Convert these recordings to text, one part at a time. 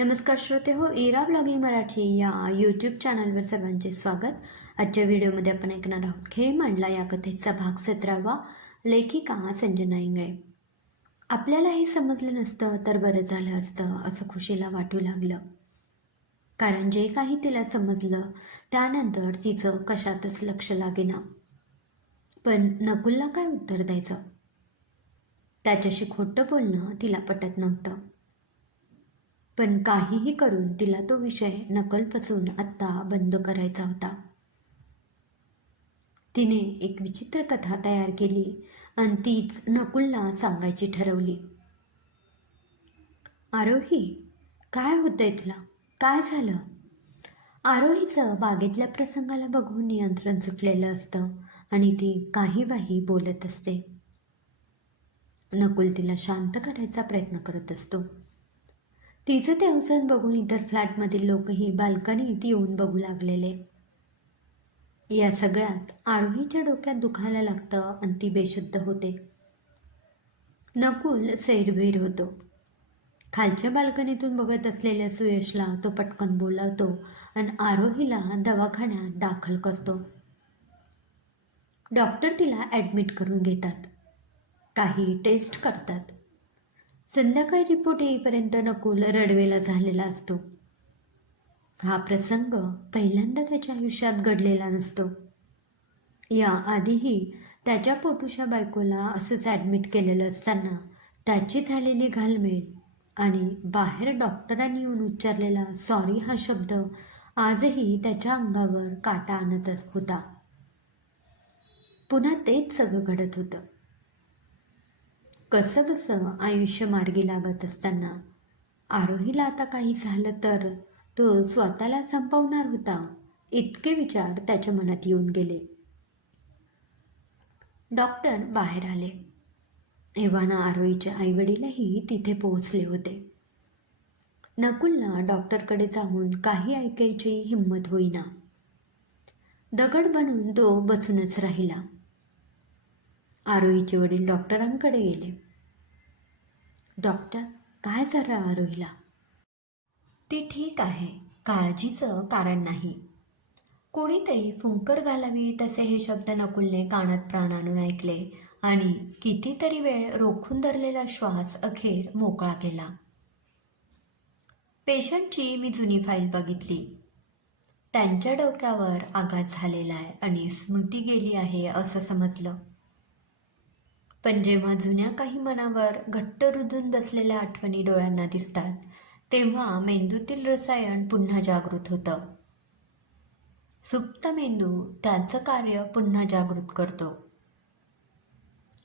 नमस्कार श्रोते हो, इरा ब्लॉगिंग मराठी या यूट्यूब चॅनलवर सर्वांचे स्वागत. आजच्या व्हिडिओमध्ये आपण ऐकणार आहोत खेळ मांडला या कथेचा भाग 17वा. लेखिका संजना इंगळे. आपल्याला हे समजलं नसतं तर बरं झालं असतं असं खुशीला वाटू लागलं, कारण जे काही तिला समजलं त्यानंतर तिचं कशातच लक्ष लागेना. पण नकुलला काय उत्तर द्यायचं? त्याच्याशी खोटं बोलणं तिला पटत नव्हतं. पण काहीही करून तिला तो विषय नकलपासून आत्ता बंद करायचा होता. तिने एक विचित्र कथा तयार केली आणि तीच नकुलला सांगायची ठरवली. आरोही, काय होतंय तुला? काय झालं? आरोहीचं बागेतल्या प्रसंगाला बघून नियंत्रण सुटलेलं असतं आणि ती काहीवाही बोलत असते. नकुल तिला शांत करायचा प्रयत्न करत असतो. तिचं ते अवसान बघून इतर फ्लॅटमधील लोकही बाल्कनीत येऊन बघू लागलेले. या सगळ्यात आरोहीच्या डोक्यात दुखायला लागतं आणि ती बेशुद्ध होते. नकुल सैरभैर होतो. खालच्या बाल्कनीतून बघत असलेल्या सुयशला तो पटकन बोलावतो आणि आरोहीला दवाखान्यात दाखल करतो. डॉक्टर तिला ॲडमिट करून घेतात. काही टेस्ट करतात. संध्याकाळी रिपोर्ट येईपर्यंत नकुल रडवेला झालेला असतो. हा प्रसंग पहिल्यांदा त्याच्या आयुष्यात घडलेला नसतो. या आधीही त्याच्या पोटूच्या बायकोला असंच ॲडमिट केलेलं असताना त्याची झालेली घालमेल आणि बाहेर डॉक्टरांनी येऊन उच्चारलेला सॉरी हा शब्द आजही त्याच्या अंगावर काटा आणत होता. पुन्हा तेच सगळं घडत होतं. कसंबसं आयुष्य मार्गी लागत असताना आरोहीला आता काही झालं तर तो स्वतःला संपवणार होता, इतके विचार त्याच्या मनात येऊन गेले. डॉक्टर बाहेर आले. एव्हाना आरोहीचे आईवडीलही तिथे पोहोचले होते. नकुलला डॉक्टरकडे जाऊन काही ऐकायची हिंमत होईना. दगड बनून तो बसूनच राहिला. आरोहीचे वडील डॉक्टरांकडे गेले. डॉक्टर, काय झालं आरोहीला? ती ठीक आहे, काळजीचं कारण नाही. कोणीतरी फुंकर घालावी तसे हे शब्द नकुलने कानात प्राण आणून ऐकले आणि कितीतरी वेळ रोखून धरलेला श्वास अखेर मोकळा केला. पेशंटची मी जुनी फाईल बघितली. त्यांच्या डोक्यावर आघात झालेला आहे आणि स्मृती गेली आहे असं समजलं. पण जेव्हा जुन्या काही मनावर घट्ट रुजून बसलेल्या आठवणी डोळ्यांना दिसतात तेव्हा मेंदूतील रसायन पुन्हा जागृत होतं. सुप्त मेंदू त्याचं कार्य पुन्हा जागृत करतो.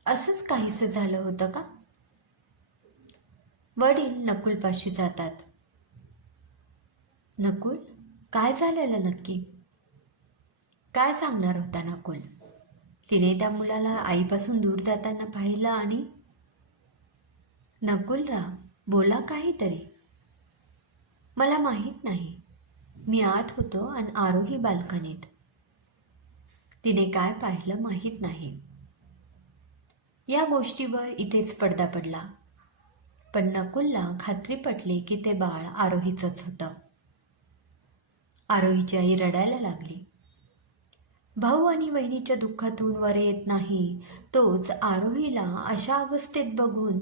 असंच काहीसं झालं होतं का? वडील नकुलपाशी जातात. नकुल, काय झालेलं नक्की? काय सांगणार होता नकुल? तिने त्या मुलाला आईपासून दूर जाताना पाहिलं आणि नकुलराव, बोला काहीतरी. मला माहीत नाही. मी आत होतो आणि आरोही बाल्कनीत. तिने काय पाहिलं माहीत नाही. या गोष्टीवर इथेच पडदा पडला. पण नकुलला खात्री पटली की ते बाळ आरोहीचंच होतं. आरोहीची आई रडायला लागली. भाऊ आणि बहिणीच्या दुःखातून वर येत नाही तोच आरोहीला अशा अवस्थेत बघून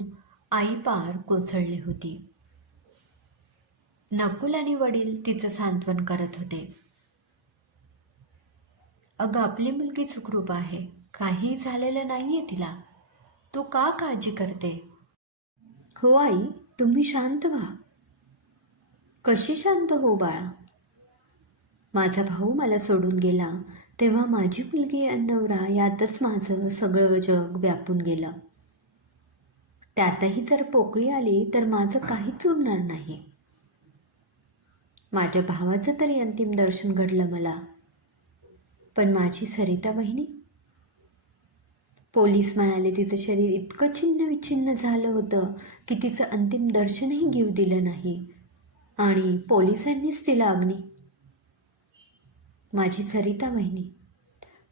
आई पार कोसळली होती. नकुल आणि वडील तिचं सांत्वन करत होते. अगं, आपली मुलगी सुखरूप आहे, काही झालेलं नाहीये तिला. तू का काळजी करते? हो आई, तुम्ही शांत व्हा. कशी शांत हो बाळा? माझा भाऊ मला सोडून गेला तेव्हा माझी मुलगी आणि नवरा यातच माझं सगळं जग व्यापून गेलं. त्यातही जर पोकळी आली तर माझं काहीच उरणार नाही. माझ्या भावाचं तरी अंतिम दर्शन घडलं मला, पण माझी सरिता बहिणी? पोलीस म्हणाले तिचं शरीर इतकं छिन्न विच्छिन्न झालं होतं की तिचं अंतिम दर्शनही घेऊ दिलं नाही आणि पोलिसांनीच तिला अग्नी. माझी सरिता बहिणी,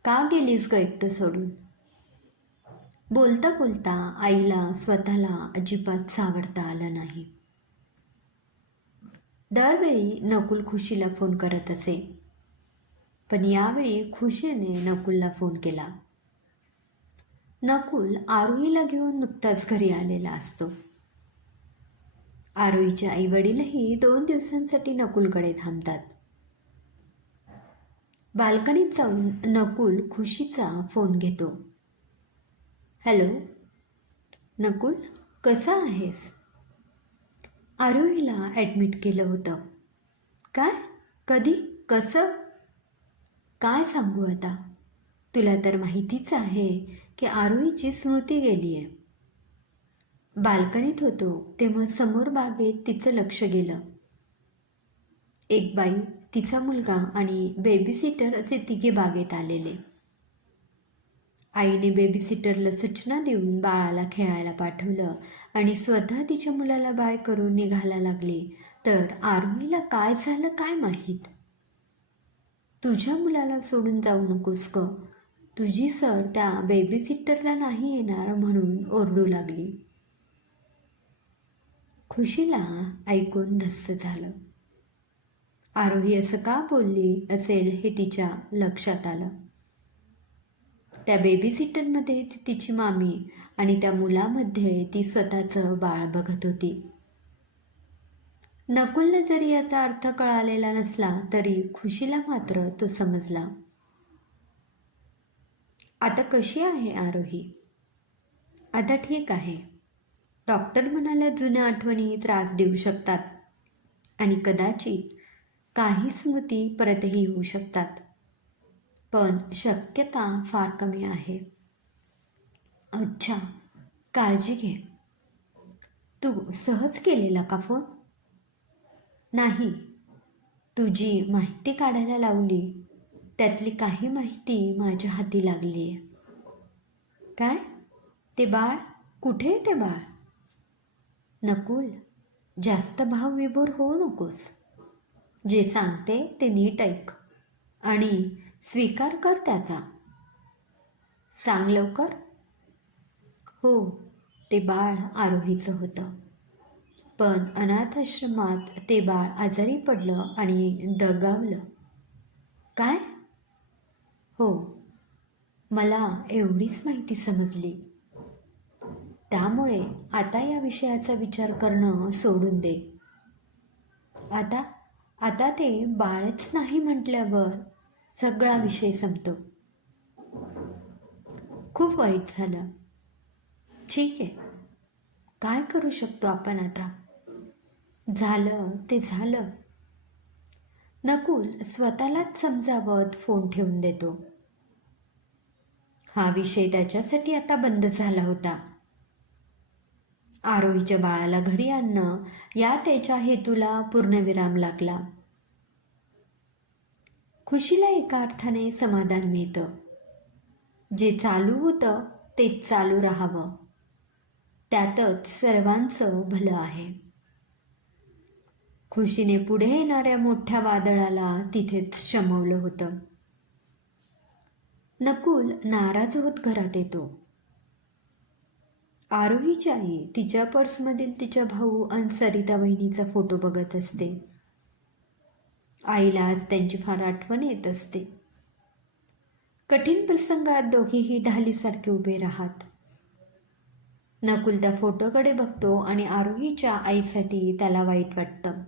का गेलीस ग एकटं सोडून? बोलता बोलता आईला स्वतःला अजिबात सावरता आलं नाही. दरवेळी नकुल खुशीला फोन करत असे, पण यावेळी खुशीने नकुलला फोन केला. नकुल आरोहीला घेऊन नुकताच घरी आलेला असतो. आरोहीचे आई वडीलही 2 दिवसांसाठी नकुलकडे थांबतात. बाल्कनीत जाऊन नकुल खुशीचा फोन घेतो. हॅलो नकुल, कसा आहेस? आरोहीला ॲडमिट केलं होतं. काय? कधी? कसं? काय सांगू आता? तुला तर माहितीच आहे की आरोहीची स्मृती गेली आहे. बाल्कनीत होतो तेव्हा समोर बागेत तिचं लक्ष गेलं. एक बाई, तिचा मुलगा आणि बेबीसिटर असे तिघे बागेत आलेले. आईने बेबीसिटरला सूचना देऊन बाळाला खेळायला पाठवलं आणि स्वतः तिच्या मुलाला बाय करून निघायला लागली. तर आरोहीला काय झालं काय माहीत. तुझ्या मुलाला सोडून जाऊ नकोस ग, तुझी सर त्या बेबीसिटरला नाही येणार म्हणून ओरडू लागली. खुशीला ऐकून धस्स झालं. आरोही असं का बोलली असेल हे तिच्या लक्षात आलं. त्या बेबीसिटरमध्ये ती तिची मामी आणि त्या मुलामध्ये ती स्वतःचं बाळ बघत होती. नकुलला जरी याचा अर्थ कळालेला नसला तरी खुशीला मात्र तो समजला. आता कशी आहे आरोही? आता ठीक आहे. डॉक्टर म्हणाले जुन्या आठवणी त्रास देऊ शकतात आणि कदाचित काही स्मृती परतही येऊ शकतात, पण शक्यता फार कमी आहे. अच्छा, काळजी घे. तू सहज केलेला का फोन? नाही, तुझी माहिती काढायला लावली त्यातली काही माहिती माझ्या हाती लागली आहे. काय? ते बाळ? कुठे आहे ते बाळ? नकुल, जास्त भावविभोर होऊ नकोस. जे सांगते ते नीट ऐक आणि स्वीकार कर त्याचा. सांग लवकर. हो, ते बाळ आरोहीचं होतं, पण अनाथाश्रमात ते बाळ आजारी पडलं आणि दगावलं. काय? हो, मला एवढीच माहिती समजली. त्यामुळे आता या विषयाचा विचार करणं सोडून दे. आता ते बाळच नाही म्हटल्यावर सगळा विषय संपतो. खूप वाईट झालं. ठीक आहे, काय करू शकतो आपण आता? झालं ते झालं. नकुल स्वतःलाच समजावत फोन ठेवून देतो. हा विषय त्याच्यासाठी आता बंद झाला होता. आरोहीच्या बाळाला घरी आणणं या त्याच्या हेतूला पूर्णविराम लागला. खुशीला एका अर्थाने समाधान मिळतं. जे चालू होतं तेच चालू राहावं, त्यातच सर्वांचं भलं आहे. खुशीने पुढे येणाऱ्या मोठ्या वादळाला तिथेच शमवलं होतं. नकुल नाराज होत घरात येतो. आरोहीची आई तिच्या पर्समधील तिच्या भाऊ आणि सरिता बहिणीचा फोटो बघत असते. आईला आज त्यांची फार आठवण येत असते. कठीण प्रसंगात दोघेही ढालीसारखे उभे राहत. नकुल त्या फोटोकडे बघतो आणि आरोहीच्या आईसाठी त्याला वाईट वाटतं.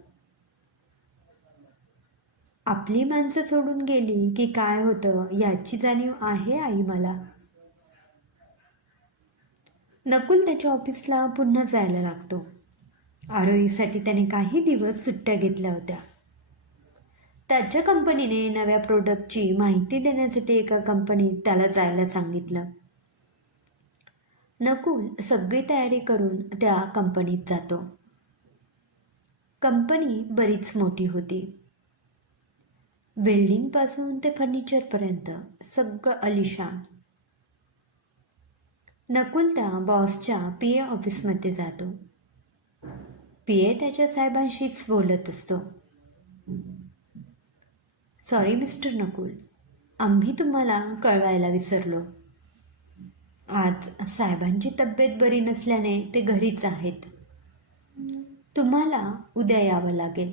आपली माणसं सोडून गेली की काय होतं याची जाणीव आहे आई मला. नकुल त्याच्या ऑफिसला पुन्हा जायला लागतो. आरोहीसाठी त्याने काही दिवस सुट्ट्या घेतल्या होत्या. त्याच्या कंपनीने नव्या प्रोडक्टची माहिती देण्यासाठी एका कंपनीत त्याला जायला सांगितलं. नकुल सगळी तयारी करून त्या कंपनीत जातो. कंपनी बरीच मोठी होती. बिल्डिंगपासून ते फर्निचरपर्यंत सगळं अलिशान. नकुल त्या बॉसच्या PA ऑफिसमध्ये जातो. PA त्याच्या साहेबांशीच बोलत असतो. सॉरी मिस्टर नकुल, आम्ही तुम्हाला कळवायला विसरलो. आज साहेबांची तब्येत बरी नसल्याने ते घरीच आहेत. तुम्हाला उद्या यावं लागेल.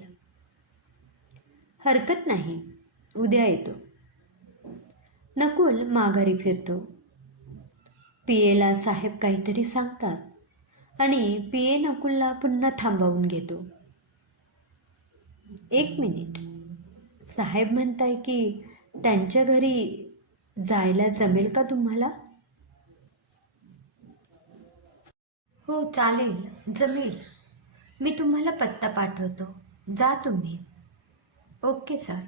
हरकत नाही, उद्या येतो. नकुल माघारी फिरतो. पियेला साहेब काहीतरी सांगतात आणि पिये नकुलला पुन्हा थांबवून घेतो. 1 मिनिट. साहेब म्हणताय की त्यांच्या घरी जायला जमेल का तुम्हाला? हो चालेल, जमेल. मी तुम्हाला पत्ता पाठवतो. जा तुम्ही. Okay sir.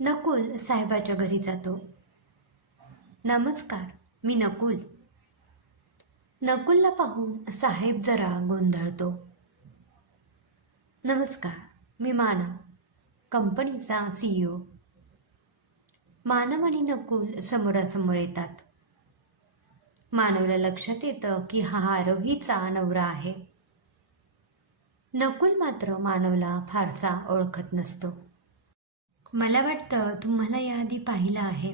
नकुल साहेबाच्या घरी जातो. नमस्कार, मी नकुल. नकुलला पाहून साहेब जरा गोंधळतो. नमस्कार, मी मानव, कंपनीचा CEO. मानव आणि नकुल समोरासमोर येतात. मानवला लक्षात येतं की हा आरोहीचा नवरा आहे. नकुल मात्र मानवला फारसा ओळखत नसतो. मला वाटतं तुम्हाला याआधी पाहिलं आहे.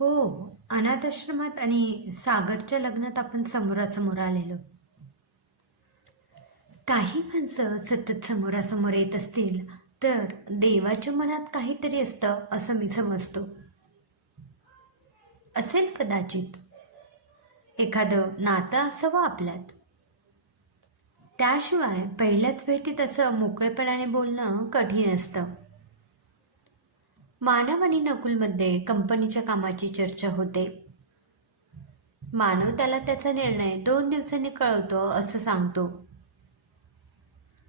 हो, अनाथाश्रमात आणि सागरच्या लग्नात आपण समोरासमोर आलेलो. काही माणसं सतत समोरासमोर येत असतील तर देवाच्या मनात काहीतरी असतं असं मी समजतो. असेल कदाचित. एखादं नातं असावं आपल्यात. त्याशिवाय पहिल्याच भेटीत असं मोकळेपणाने बोलणं कठीण असतं. मानव आणि नकुलमध्ये कंपनीच्या कामाची चर्चा होते. मानव त्याला त्याचा निर्णय 2 दिवसांनी कळवतो असं सांगतो.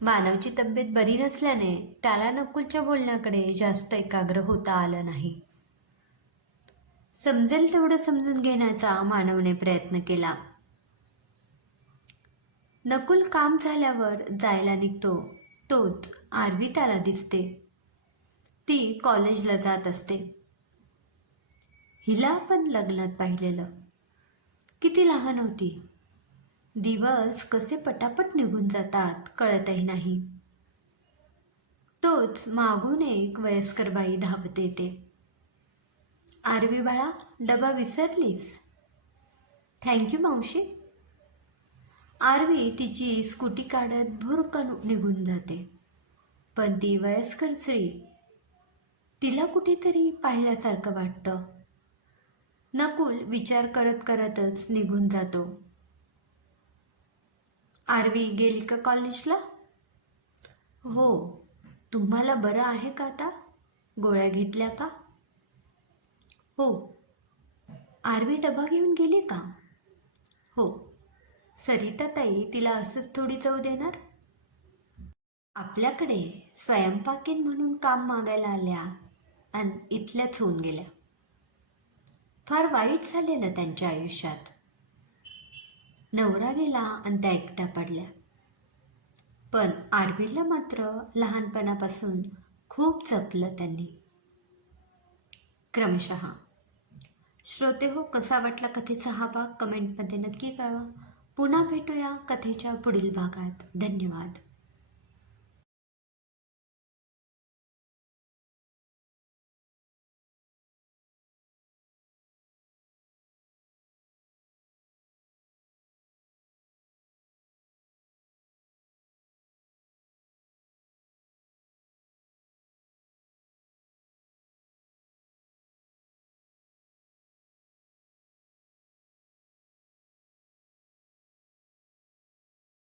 मानवची तब्येत बरी नसल्याने त्याला नकुलच्या बोलण्याकडे जास्त एकाग्र होता आलं नाही. समजेल तेवढं समजून घेण्याचा मानवने प्रयत्न केला. नकुल काम झाल्यावर जायला निघतो. तोच आरवी त्याला दिसते. ती कॉलेजला जात असते. हिला आपण लग्नात पाहिलेलं. किती लहान होती. दिवस कसे पटापट निघून जातात कळतही नाही. तोच मागून एक वयस्कर बाई धावत येते. आरवी बाळा, डबा विसरलीस? थँक्यू मावशी. आरवी तिची स्कूटी काढत भुरकन निघून जाते. पण ती वयस्कर स्त्री तिला कुठेतरी पाहिल्यासारखं वाटतं. नकुल विचार करत करतच निघून जातो. आरवी गेली का कॉलेजला? हो. तुम्हाला बरं आहे का आता? गोळ्या घेतल्या का? हो. आरवी डबा घेऊन गेली का? हो. सरिताताई तिला असंच थोडी चव देणार? आपल्याकडे स्वयंपाकीन म्हणून काम मागायला आल्या आणि इथल्याच होऊन गेल्या. फार वाईट झालेलं त्यांच्या आयुष्यात. नवरा गेला आणि त्या एकट्या पडल्या. पण आरवीला मात्र लहानपणापासून खूप जपलं त्यांनी. क्रमशः. श्रोते हो, कसा वाटला कथेचा हा भाग कमेंटमध्ये नक्की कळवा. पुन्हा भेटूया कथेच्या पुढील भागात. धन्यवाद.